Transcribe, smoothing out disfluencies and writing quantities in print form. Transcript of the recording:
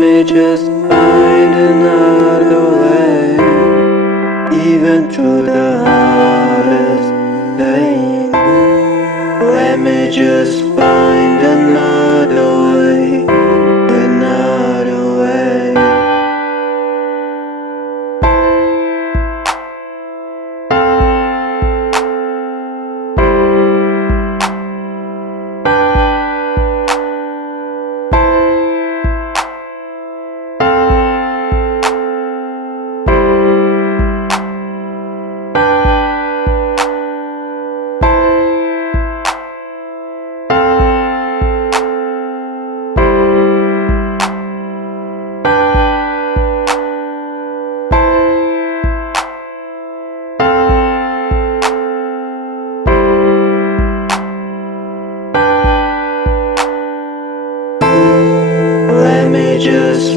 me just find another way, even through the hardest pain. Let me just find another way, another way. Let me just